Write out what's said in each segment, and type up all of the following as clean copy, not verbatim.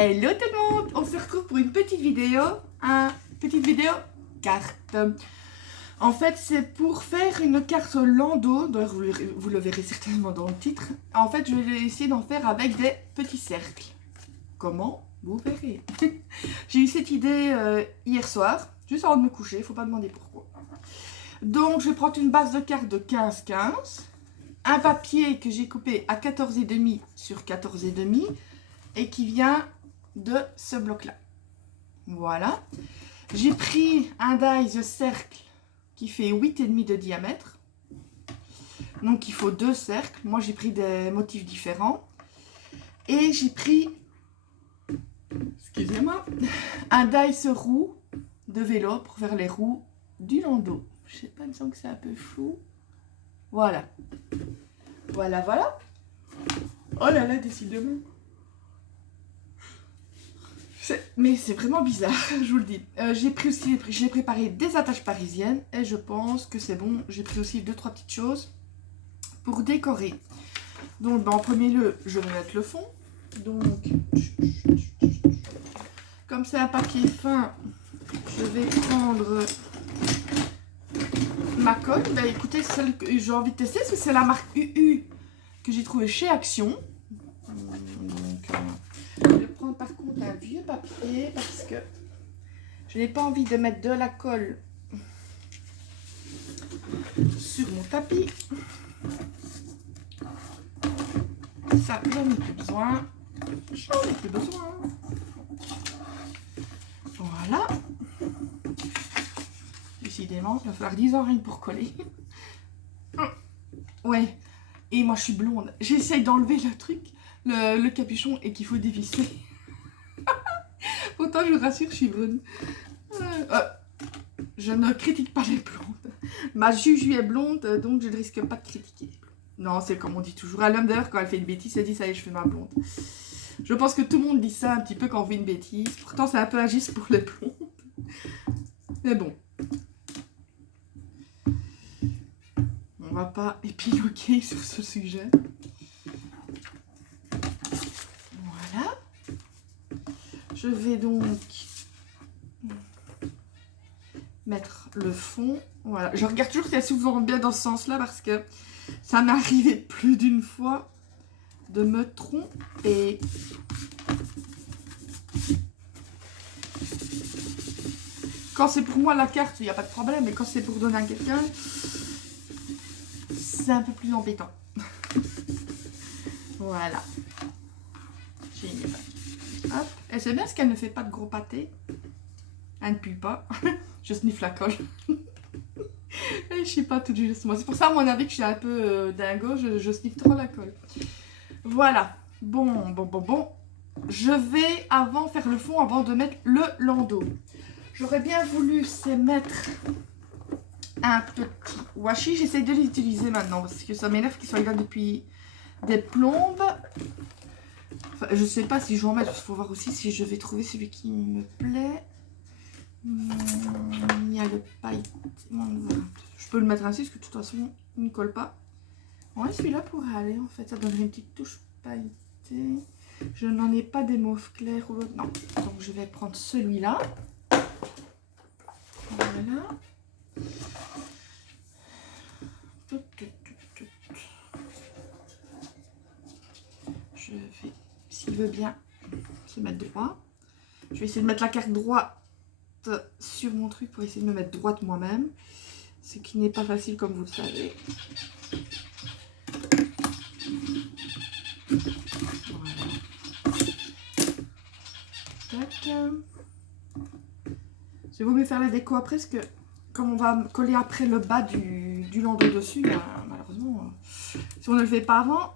Hello tout le monde, on se retrouve pour une petite vidéo carte. En fait, c'est pour faire une carte Lando, d'ailleurs vous le verrez certainement dans le titre. En fait, je vais essayer d'en faire avec des petits cercles. Comment? Vous verrez. J'ai eu cette idée hier soir, juste avant de me coucher, il ne faut pas demander pourquoi. Donc, je vais prendre une base de carte de 15-15, un papier que j'ai coupé à 14,5 sur 14,5 et qui vient de ce bloc-là. Voilà. J'ai pris un die de cercle qui fait 8,5 de diamètre. Donc, il faut 2 cercles. Moi, j'ai pris des motifs différents. Et j'ai pris, excusez-moi, un dice roue de vélo pour faire les roues du landau. Je sais pas, il me semble que c'est un peu flou. Voilà. Voilà, voilà. Oh là là, décidément. Mais c'est vraiment bizarre, je vous le dis. J'ai préparé des attaches parisiennes et je pense que c'est bon. J'ai pris aussi 2-3 petites choses pour décorer. Donc, en premier lieu, je vais mettre le fond. Donc, comme c'est un papier fin, je vais prendre ma colle. Ben, écoutez, celle que j'ai envie de tester, c'est la marque UU que j'ai trouvée chez Action. Donc, je vais prendre par contre un vieux papier parce que je n'ai pas envie de mettre de la colle sur mon tapis. Ça, j'en ai plus besoin. J'en ai plus besoin. Voilà. Décidément, il va falloir 10 ans rien pour coller. Ouais. Et moi, je suis blonde. J'essaye d'enlever le truc, le capuchon, et qu'il faut dévisser. Pourtant, je vous rassure, je suis brune. Je ne critique pas les blondes. Ma Juju est blonde, donc je ne risque pas de critiquer les blondes. Non, c'est comme on dit toujours. À l'homme d'ailleurs, quand elle fait une bêtise, elle dit ça y est, je fais ma blonde. Je pense que tout le monde dit ça un petit peu quand on fait une bêtise. Pourtant, c'est un peu agiste pour les blondes. Mais bon. On va pas épiloguer sur ce sujet. Voilà. Je vais donc mettre le fond. Voilà. Je regarde toujours si elle s'ouvre bien dans ce sens-là parce que ça m'est arrivé plus d'une fois de me tromper. Quand c'est pour moi la carte, il n'y a pas de problème. Mais quand c'est pour donner à quelqu'un, c'est un peu plus embêtant. Voilà. Génial. Hop. Et c'est bien parce qu'elle ne fait pas de gros pâtés. Elle ne pue pas. Je sniffe la colle. Je sais pas tout juste moi. C'est pour ça, à mon avis, que je suis un peu dingo. Je sniffe trop la colle. Voilà. Bon. Je vais avant faire le fond, avant de mettre le landau. J'aurais bien voulu c'est mettre un petit washi. J'essaie de l'utiliser maintenant parce que ça m'énerve qu'il soit là depuis des plombes. Enfin, je sais pas si je vais en mettre. Il faut voir aussi si je vais trouver celui qui me plaît. Il y a le pailleté. Je peux le mettre ainsi parce que de toute façon il ne colle pas. Ouais, celui-là pourrait aller en fait. Ça donnerait une petite touche pailletée. Je n'en ai pas des mauves clairs ou l'autre. Non. Donc je vais prendre celui-là. Voilà. Je vais, s'il veut bien, se mettre droit. Je vais essayer de mettre la carte droite sur mon truc pour essayer de me mettre droite moi-même. Ce qui n'est pas facile comme vous le savez. Voilà. Tac. Je vais vous faire la déco après parce que comme on va coller après le bas du landau dessus, ben, malheureusement, si on ne le fait pas avant,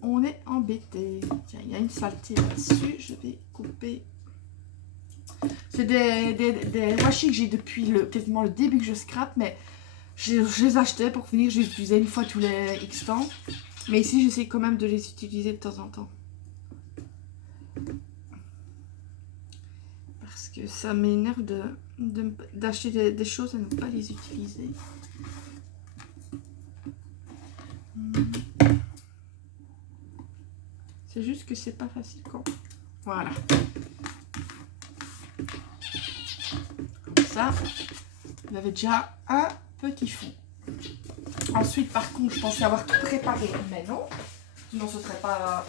on est embêté. Tiens, il y a une saleté là-dessus. Je vais couper. C'est des washi que j'ai depuis quasiment le début que je scrape, mais je les achetais pour finir. Je les utilisais une fois tous les X temps. Mais ici, j'essaie quand même de les utiliser de temps en temps. Parce que ça m'énerve d'acheter des choses et ne pas les utiliser. C'est juste que c'est pas facile quand Voilà. Comme ça, vous avez déjà un petit fond. Ensuite, par contre, je pensais avoir tout préparé, mais non. Sinon, ce ne serait pas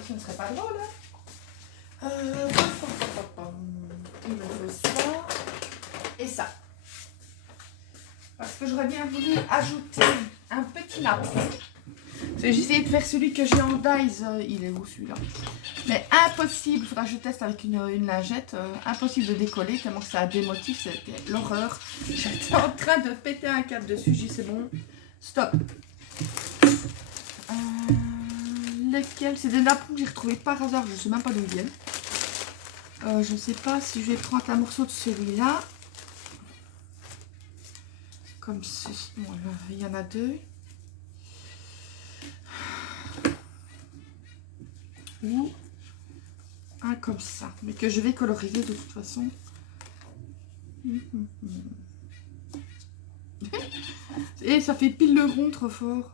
drôle. Hein. Il me faut ça et ça. Parce que j'aurais bien voulu ajouter un petit napperon. J'ai essayé de faire celui que j'ai en Dies. Il est où celui-là? Mais impossible, il faudra que je teste avec une lingette. Impossible de décoller tellement que ça a des motifs, c'était l'horreur. J'étais en train de péter un câble dessus, j'ai dit c'est bon, stop. Lesquels? C'est des napperons que j'ai retrouvés par hasard, je ne sais même pas d'où ils viennent. Je ne sais pas si je vais prendre un morceau de celui-là. Comme ceci. Voilà, il y en a deux. Ou un comme ça, mais que je vais colorier de toute façon. Et ça fait pile le rond trop fort.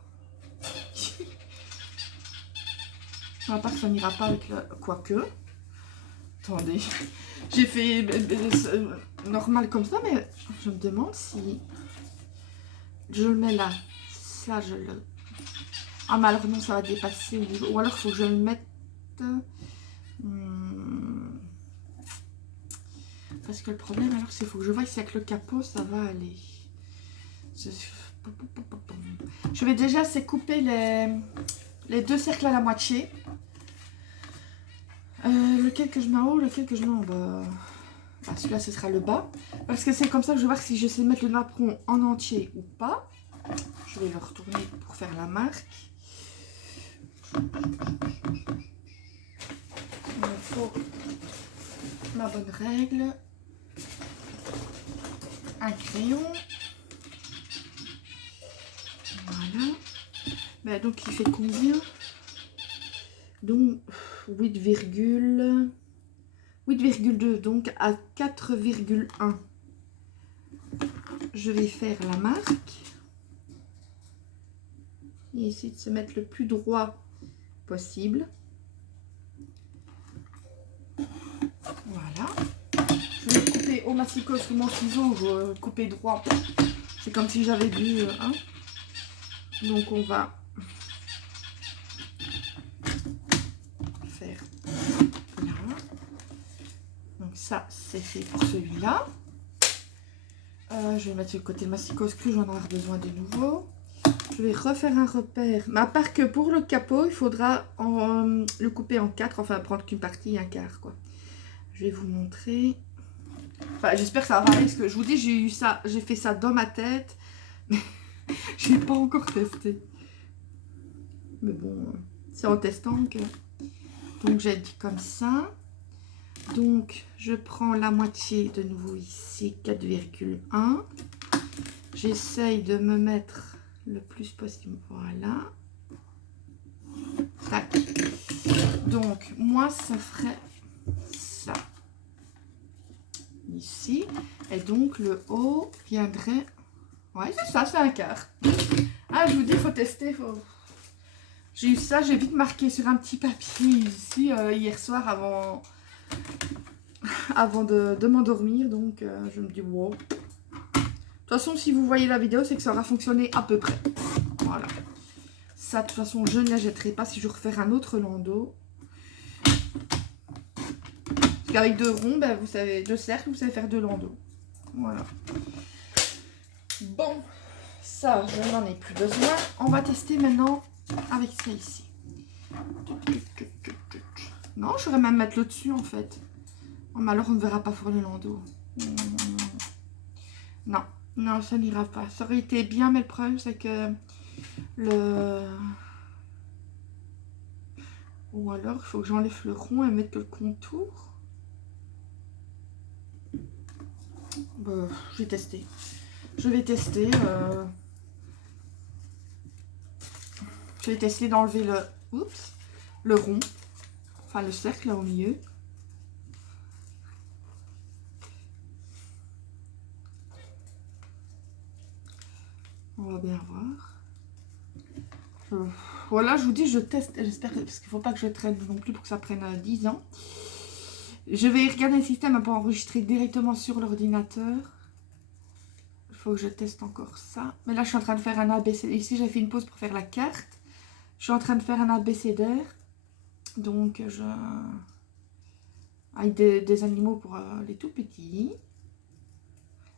À part que ça n'ira pas avec le... Quoique. Attendez. J'ai fait normal comme ça, mais je me demande si je le mets là. Ça, je le... Ah, mais alors non, ça va dépasser au niveau... Ou alors, il faut que je le mette... Parce que le problème, alors, c'est qu'il faut que je vois si avec le capot, ça va aller. Je vais déjà couper les deux cercles à la moitié. Lequel que je mets en haut, lequel que je mets en bas. Ah, celui-là, ce sera le bas. Parce que c'est comme ça que je vais voir si je sais mettre le napperon en entier ou pas. Je vais le retourner pour faire la marque. Il me faut ma bonne règle. Un crayon. Voilà. Ben, donc, il fait combien? Donc, 8,2, donc à 4,1. Je vais faire la marque. Et essayer de se mettre le plus droit possible. Voilà. Je vais couper au massicos ou mon ciseau, je vais couper droit. C'est comme si j'avais bu un. Donc on va faire là. Donc ça, c'est fait pour celui-là. Je vais mettre sur le côté massicos que j'en aurai besoin de nouveau. Je vais refaire un repère. Mais à part que pour le capot, il faudra le couper en 4. Enfin, prendre qu'une partie, un quart, quoi. Je vais vous montrer. Enfin, j'espère que ça va aller. Parce que je vous dis, j'ai fait ça dans ma tête. Mais je n'ai pas encore testé. Mais bon, c'est en testant que... Donc, j'ai dit comme ça. Donc, je prends la moitié de nouveau ici, 4,1. J'essaye de me mettre le plus possible. Voilà. Tac. Donc, moi, ça ferait ça. Ici. Et donc, le haut viendrait... Ouais, c'est ça, c'est un quart. Ah, je vous dis, il faut tester. J'ai eu ça, j'ai vite marqué sur un petit papier ici, hier soir, avant de m'endormir. Donc, je me dis, wow. De toute façon, si vous voyez la vidéo, c'est que ça aura fonctionné à peu près. Voilà. Ça, de toute façon, je ne la jetterai pas si je refais un autre landau. Parce qu'avec 2 ronds, ben, vous savez, 2 cercles, vous savez faire 2 landaux. Voilà. Bon, ça, je n'en ai plus besoin. On va tester maintenant avec ça ici. Non, je pourrais même mettre le dessus, en fait. Oh, mais alors, on ne verra pas faire le landau. Non. Non, ça n'ira pas. Ça aurait été bien, mais le problème, c'est que Ou alors, il faut que j'enlève le rond et mettre le contour. Bah, je vais tester. Je vais tester d'enlever le rond. Enfin, le cercle là au milieu. On va bien voir. Voilà, je vous dis, je teste. J'espère, parce qu'il ne faut pas que je traîne non plus pour que ça prenne 10 ans. Je vais regarder le système pour enregistrer directement sur l'ordinateur. Il faut que je teste encore ça. Mais là, je suis en train de faire un ABCD. Ici, j'ai fait une pause pour faire la carte. Je suis en train de faire un abécédaire. Donc, avec des animaux pour les tout petits.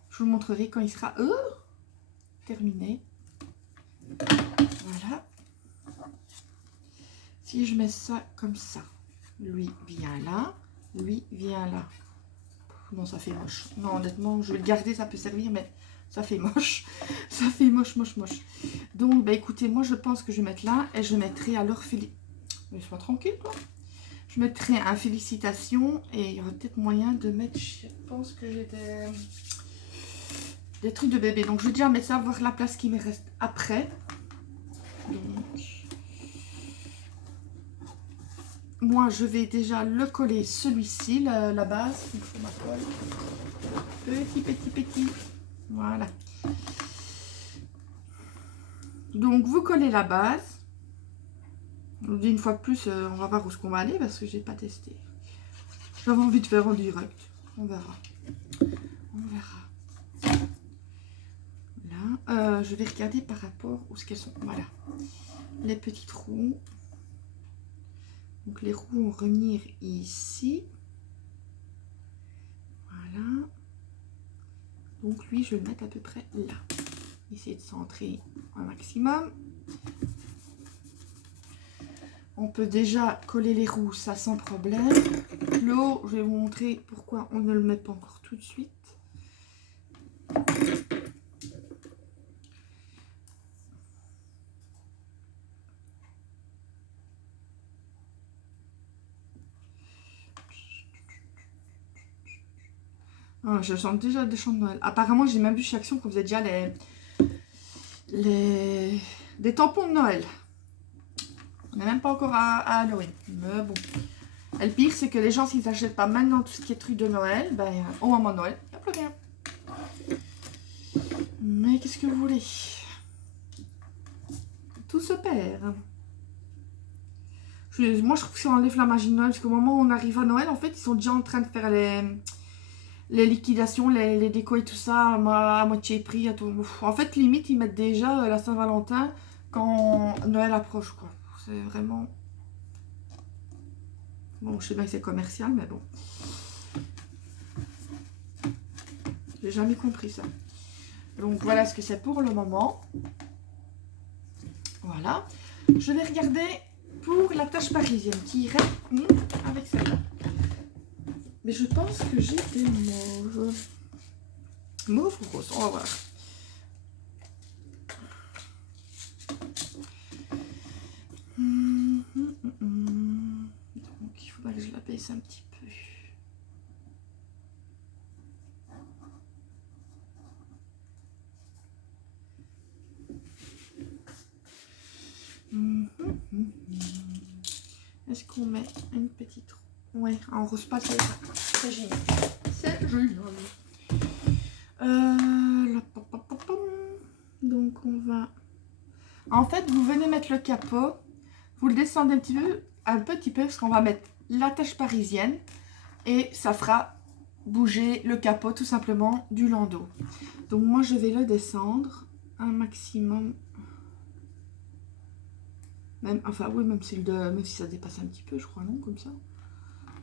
Je vous le montrerai quand il sera terminé. Voilà. Si je mets ça comme ça, lui vient là, lui vient là. Non, ça fait moche. Non, honnêtement, je vais le garder, ça peut servir, mais ça fait moche. Ça fait moche, moche, moche. Donc, bah écoutez, moi je pense que je vais mettre là et je mettrai alors laisse-moi tranquille, quoi. Je mettrai un félicitation et il y aura peut-être moyen de mettre, je pense que j'ai des trucs de bébé. Donc, je vais déjà mettre ça, voir la place qui me reste après. Donc, moi, je vais déjà le coller, celui-ci, la base. Il faut ma colle. Petit. Voilà. Donc, vous collez la base. Je vous dis une fois de plus, on va voir où est-ce qu'on va aller parce que j'ai pas testé. J'avais envie de faire en direct. On verra. On verra. Là, je vais regarder par rapport où est-ce qu'elles sont. Voilà. Les petits trous. Donc les roues vont revenir ici. Voilà. Donc lui, je vais le mettre à peu près là. Essayer de centrer un maximum. On peut déjà coller les roues, ça sans problème. Le haut, je vais vous montrer pourquoi on ne le met pas encore tout de suite. Ah, je chante déjà des chants de Noël. Apparemment, j'ai même vu chez Action qu'on faisait déjà des tampons de Noël. On n'est même pas encore à Halloween. Mais bon. Et le pire, c'est que les gens, s'ils n'achètent pas maintenant tout ce qui est truc de Noël, ben, au moment de Noël, il n'y a plus rien. Mais qu'est-ce que vous voulez? Tout se perd. Moi, je trouve que ça enlève la magie de Noël. Parce qu'au moment où on arrive à Noël, en fait, ils sont déjà en train de faire les liquidations, les décos et tout ça à moitié prix. À tout. En fait, limite, ils mettent déjà la Saint-Valentin quand Noël approche, quoi. C'est vraiment... Bon, je sais bien que c'est commercial, mais bon. J'ai jamais compris ça. Donc, voilà ce que c'est pour le moment. Voilà. Je vais regarder pour la tâche parisienne qui irait avec celle-là. Mais je pense que j'ai des mauves. Mauve ou rose, on va voir. Donc, il faudra que je la baisse un petit peu. Est-ce qu'on met une petite... Ouais, en rose pas, c'est génial. C'est joli. Donc, on va... En fait, vous venez mettre le capot. Vous le descendez un petit peu, parce qu'on va mettre la tache parisienne. Et ça fera bouger le capot, tout simplement, du landau. Donc, moi, je vais le descendre un maximum... Enfin, oui, même si ça dépasse un petit peu, je crois, non, comme ça.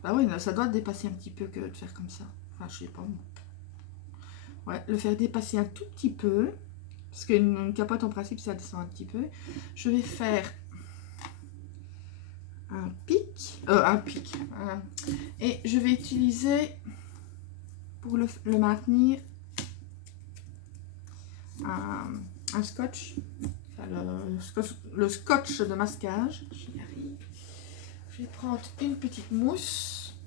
Bah oui, ça doit dépasser un petit peu que de faire comme ça. Enfin, je sais pas, moi. Ouais, le faire dépasser un tout petit peu. Parce qu'une capote, en principe, ça descend un petit peu. Je vais faire un pic. Et je vais utiliser, pour le maintenir, un scotch. Le scotch de masquage. J'y arrive. Je vais prendre une petite mousse.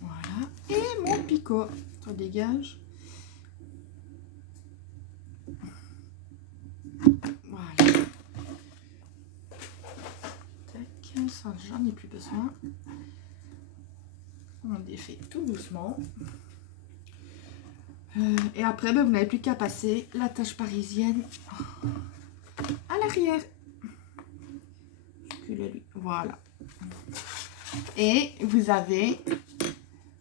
Voilà. Et mon picot. Ça dégage. Voilà. Tac. Ça, j'en ai plus besoin. On défait tout doucement. Et après, ben, vous n'avez plus qu'à passer la tache parisienne à l'arrière. Voilà. Et vous avez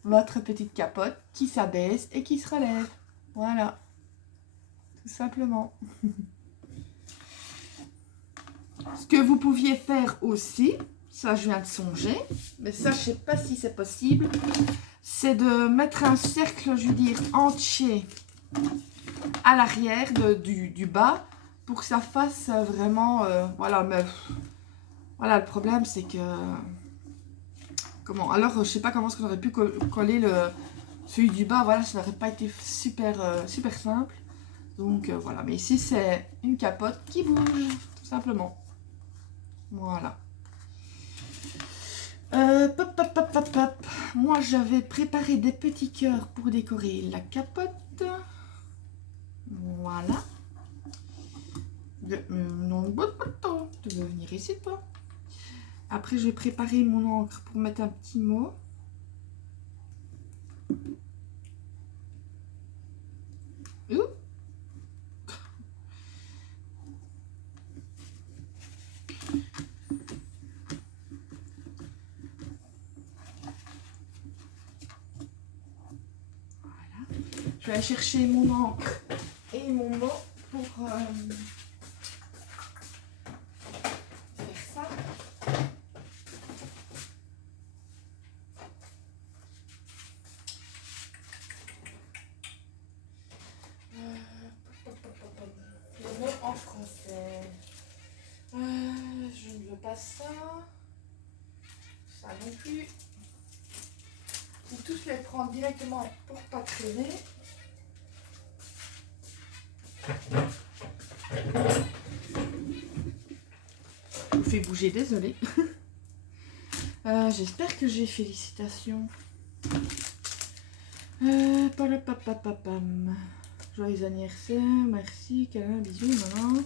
votre petite capote qui s'abaisse et qui se relève. Voilà. Tout simplement. Ce que vous pouviez faire aussi, ça je viens de songer, mais ça je sais pas si c'est possible, c'est de mettre un cercle, je veux dire, entier à l'arrière du bas pour que ça fasse vraiment, voilà, mais voilà, le problème c'est que, comment, alors je sais pas comment est-ce qu'on aurait pu coller celui du bas, voilà, ça n'aurait pas été super, super simple, donc voilà, mais ici c'est une capote qui bouge, tout simplement, voilà. Pop, pop, pop, pop, pop. Moi j'avais préparé des petits cœurs pour décorer la capote. Voilà. Non, tu veux venir ici toi? Après je vais préparer mon encre pour mettre un petit mot. Ouh. Je vais aller chercher mon encre et mon mot pour faire ça. Le mot en français. Je ne veux pas ça. Ça non plus. Ou tous les prendre directement pour pas traîner. Je vous fais bouger, désolé. J'espère que j'ai félicitations. Joyeux anniversaire, merci, câlin, bisous, maman.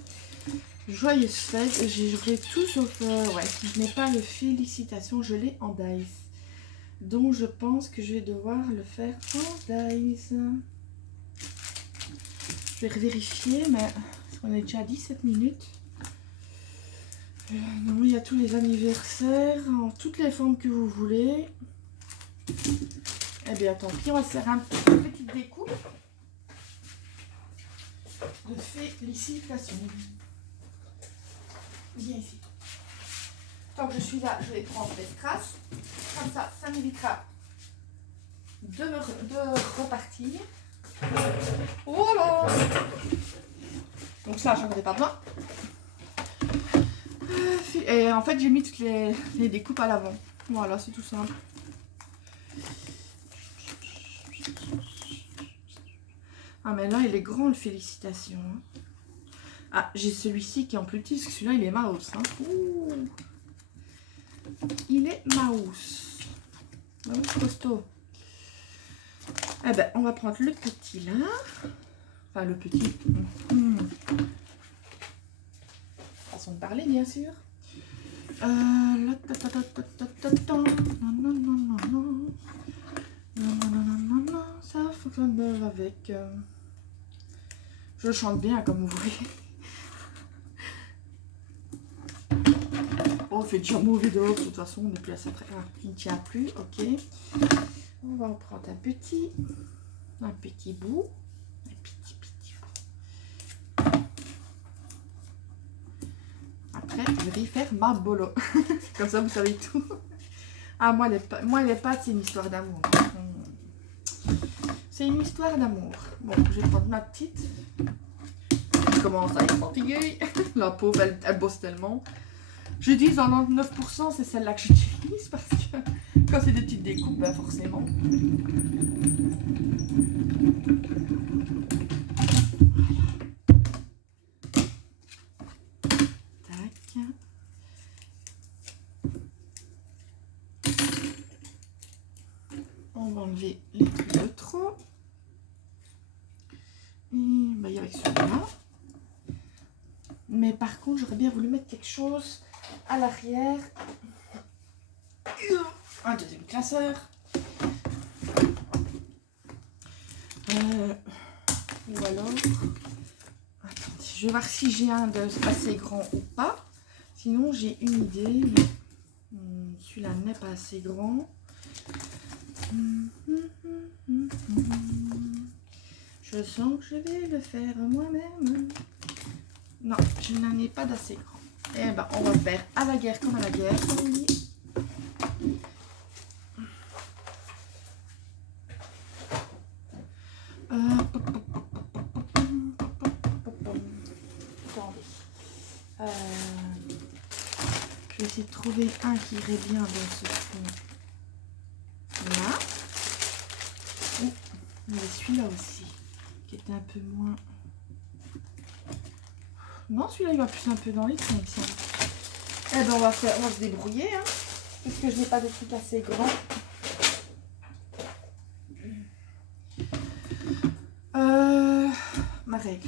Joyeuse fête, j'aurai tout sauf... ouais, si je n'ai pas le félicitations, je l'ai en dice. Donc je pense que je vais devoir le faire en dice. Je vais vérifier, mais on est déjà à 17 minutes. Non, il y a tous les anniversaires, en toutes les formes que vous voulez. Eh bien, tant pis, on va se faire une petite découpe de félicitations. Viens ici. Tant que je suis là, je vais prendre les strass. Comme ça m'évitera de repartir. Voilà. Donc ça, j'en avais pas besoin. Et en fait, j'ai mis toutes les découpes à l'avant. Voilà, c'est tout simple. Ah, mais là, il est grand, le félicitations. Ah, j'ai celui-ci qui est en plus petit, parce que celui-là, il est mouse. Hein. Ouh. Il est mouse. Mouse costaud. Eh ben, on va prendre le petit là. Enfin, le petit. Façon de parler, bien sûr. Ça fonctionne avec. Je chante bien, comme vous voyez. Oh, il fait déjà mauvais dehors, de toute façon, on n'est plus assez près. Ah, il ne tient plus, ok. On va en prendre un petit bout. Un petit bout. Après, je vais y faire ma bolo. Comme ça, vous savez tout. Ah, moi, les pâtes, c'est une histoire d'amour. C'est une histoire d'amour. Bon, je vais prendre ma petite. Elle commence à être fatiguée. La pauvre, elle bosse tellement. Je dis 99%, c'est celle-là que j'utilise parce que quand c'est des petites découpes, ben forcément. Tac. On va enlever les trucs de trop. Et ben, il y a avec celui-là. Mais par contre, j'aurais bien voulu mettre quelque chose à l'arrière. Un deuxième classeur. Ou alors... Attendez, je vais voir si j'ai un assez grand ou pas. Sinon, j'ai une idée. celui-là n'est pas assez grand. Je sens que je vais le faire moi-même. Non, je n'en ai pas d'assez grand. Eh ben, on va faire à la guerre comme à la guerre, comme on dit. Je vais essayer de trouver un qui irait bien dans ce fond. Là. Oh, il y avait celui-là aussi, qui était un peu moins... Non, celui-là, il va plus un peu dans les troncs, il me semble. Eh ben, on va se débrouiller, hein, puisque je n'ai pas de truc assez grand. Ma règle.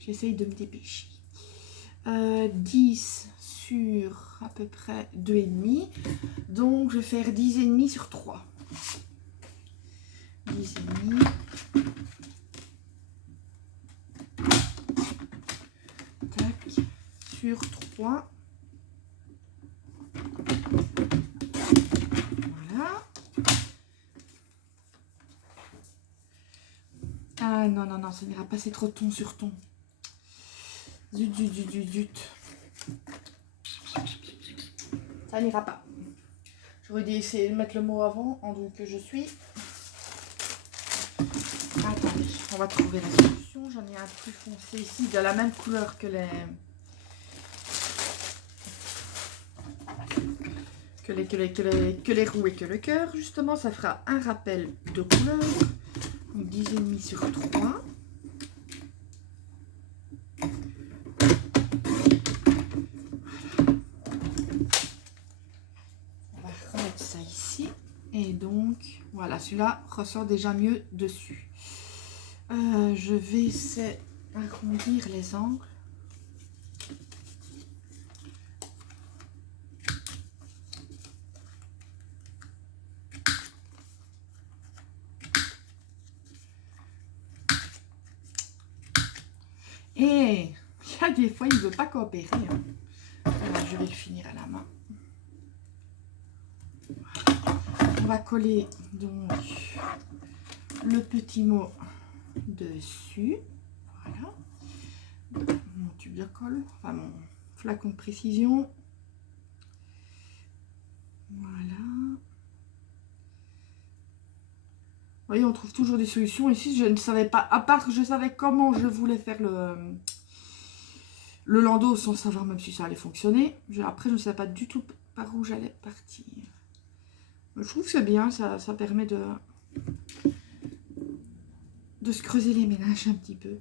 J'essaye de me dépêcher. 10 sur à peu près 2,5. Donc, je vais faire 10,5 sur 3. 10,5. Tac. Sur 3. Voilà. Ah non, non, non, ça n'ira pas, c'est trop ton sur ton. Zut, zut, zut, zut, zut. Ça n'ira pas. J'aurais dû essayer de mettre le mot avant, en doute que je suis. Attendez, on va trouver la solution. J'en ai un plus foncé ici, de la même couleur que les... Que les roues et que le cœur. Justement, ça fera un rappel de couleur. Donc 10,5 sur 3. Ça ici, et donc voilà, celui-là ressort déjà mieux dessus. Je vais essayer d'arrondir les angles. Et il y a des fois il ne veut pas coopérer, hein. Alors, je vais le finir à la main. On va coller donc le petit mot dessus. Voilà. Mon tube de colle, enfin mon flacon de précision. Voilà. Vous voyez, on trouve toujours des solutions. Ici, je ne savais pas, à part que je savais comment je voulais faire le landau sans savoir même si ça allait fonctionner. Après, je ne savais pas du tout par où j'allais partir. Je trouve que c'est bien, ça permet de se creuser les ménages un petit peu.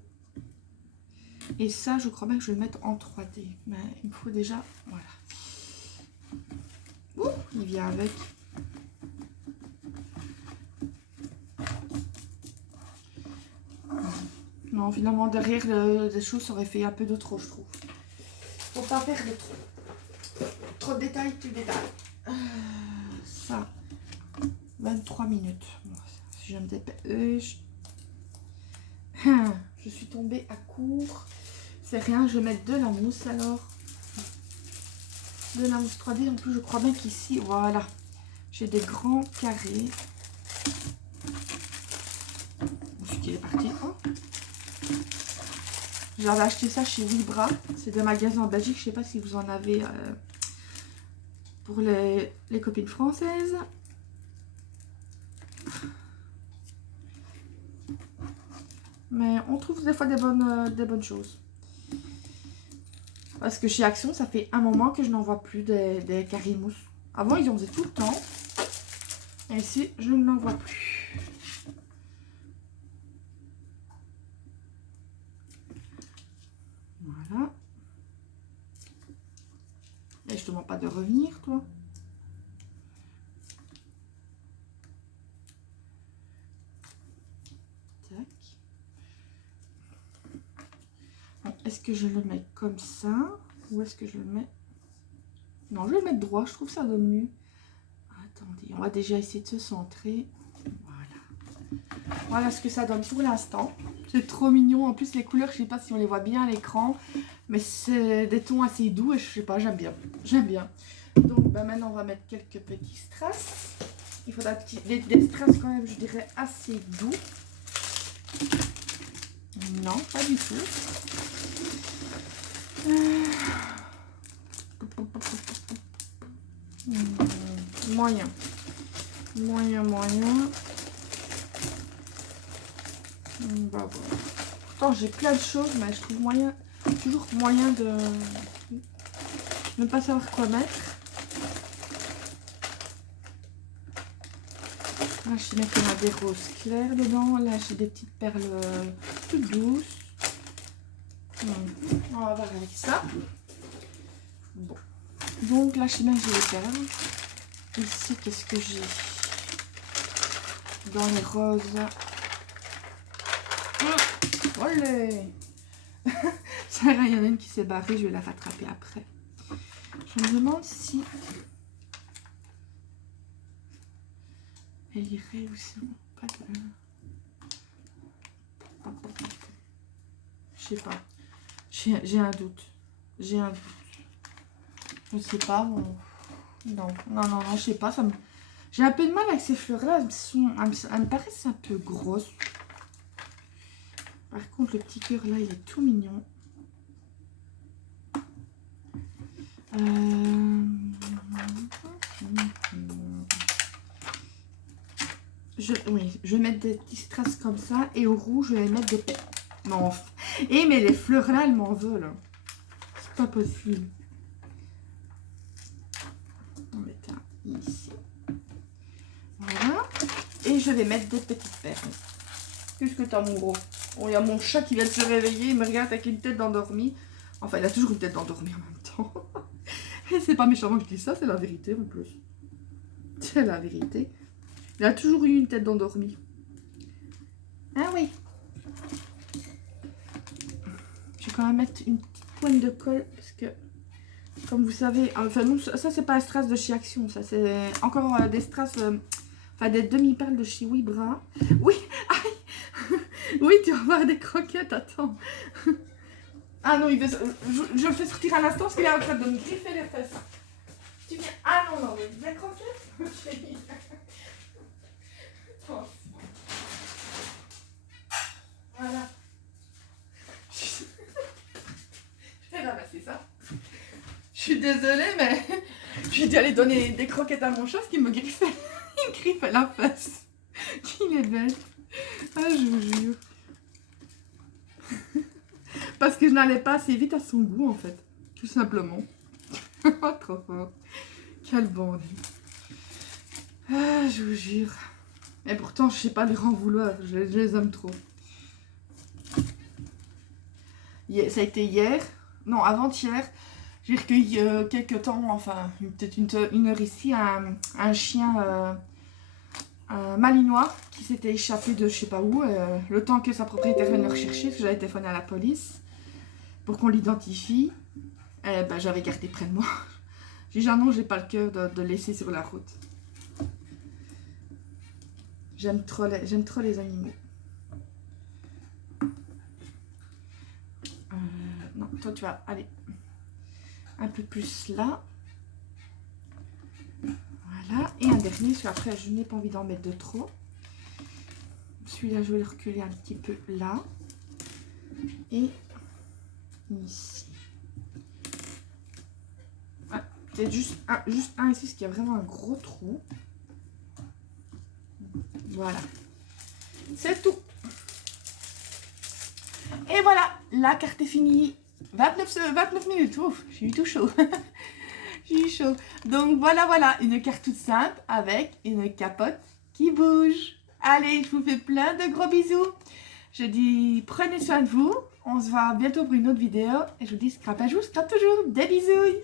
Et ça, je crois bien que je vais le mettre en 3D. Mais il me faut déjà... Voilà. Ouh, il vient avec. Non, finalement, derrière, les choses, ça aurait fait un peu de trop, je trouve. Faut pas faire de trop. Trop de détails, tu détailles. Ça, 23 minutes. Bon, si je me dépêche... Je suis tombée à court. C'est rien, je vais mettre de la mousse alors. De la mousse 3D. En plus, je crois bien qu'ici, voilà, j'ai des grands carrés. Où qu'il est parti, hein. J'avais acheté ça chez Vibra. C'est des magasins en Belgique. Je sais pas si vous en avez pour les copines françaises. Mais on trouve des fois des bonnes choses. Parce que chez Action, ça fait un moment que je n'en vois plus des carrés mousse. Avant, ils en faisaient tout le temps. Et ici, je n'en vois plus. Voilà. Et je te demande pas de revenir, toi. Tac. Est-ce que je le mets comme ça? Ou est-ce que je le mets... Non, je vais le mettre droit. Je trouve que ça donne mieux. Attendez, on va déjà essayer de se centrer. Voilà. Voilà ce que ça donne pour l'instant. C'est trop mignon. En plus, les couleurs, je ne sais pas si on les voit bien à l'écran. Mais c'est des tons assez doux et je sais pas, j'aime bien. J'aime bien. Donc maintenant, on va mettre quelques petits strass. Il faudra des strass quand même, je dirais, assez doux. Non, pas du tout. Moyen. Moyen. Bah voilà. Pourtant, j'ai plein de choses, mais je trouve toujours moyen de ne pas savoir quoi mettre. Là, je mets qu'on a des roses claires dedans. Là, j'ai des petites perles toutes douces. On va voir avec ça. Bon. Donc, là, je mets j'ai les perles. Ici, qu'est-ce que j'ai? Dans les roses. Olé. Ça, il y en a une qui s'est barrée. Je vais la rattraper après. Je me demande si... elle irait aussi. Pas de... je sais pas. J'ai un doute. J'ai un doute. Je sais pas. Bon... non, je sais pas. J'ai un peu de mal avec ces fleurs-là. Elles me paraissent un peu grosses. Par contre, le petit cœur là, il est tout mignon. Oui, je vais mettre des petits strass comme ça. Et au rouge, je vais mettre des... non. Et mais les fleurs là, elles m'en veulent. C'est pas possible. On va mettre un ici. Voilà. Et je vais mettre des petites perles. Qu'est-ce que t'as, mon gros? Oh, il y a mon chat qui vient de se réveiller. Il me regarde avec une tête d'endormi. Enfin, il a toujours une tête d'endormi en même temps. Et c'est pas méchamment que je dis ça, c'est la vérité en plus. C'est la vérité. Il a toujours eu une tête d'endormi. Ah oui. Je vais quand même mettre une petite poigne de colle parce que, comme vous savez, enfin non, ça c'est pas un strass de chez Action, ça c'est encore des strass, enfin des demi-perles de chez Wibra. Oui, aïe. Oui, tu vas avoir des croquettes, attends. Ah non, je le fais sortir à l'instant parce qu'il est en train de me griffer les fesses. Tu viens... ah non, mais des croquettes. Ok. Voilà. Je vais ramasser ça. Je suis désolée, mais j'ai dû aller donner des croquettes à mon chat parce qu'il me griffait. Il me griffait la face. Qu'il est bête. Ah, je vous jure. Parce que je n'allais pas assez vite à son goût, en fait. Tout simplement. Trop fort. Quel bandit. Ah, je vous jure. Et pourtant, je sais pas les en vouloir. Je les aime trop. Ça a été hier. Non, avant-hier. J'ai recueilli quelques temps, enfin, peut-être une heure ici, un chien malinois qui s'était échappé de je sais pas où. Le temps que sa propriétaire vienne le rechercher, parce que j'avais téléphoné à la police pour qu'on l'identifie. Ben, j'avais gardé près de moi. J'ai dit, ah non, j'ai pas le cœur de laisser sur la route. J'aime trop les animaux. Non, toi tu vas aller un peu plus là. Voilà. Et un dernier, parce qu'après je n'ai pas envie d'en mettre de trop. Celui-là, je vais le reculer un petit peu là. Et ici. Ah, c'est juste un ici, parce qu'il y a vraiment un gros trou. Voilà. C'est tout. Et voilà, la carte est finie. 29 minutes. Ouf, j'ai eu tout chaud. J'ai eu chaud. Donc voilà, une carte toute simple avec une capote qui bouge. Allez, je vous fais plein de gros bisous. Je dis prenez soin de vous. On se voit bientôt pour une autre vidéo. Et je vous dis scrapage, scrape toujours. Des bisous.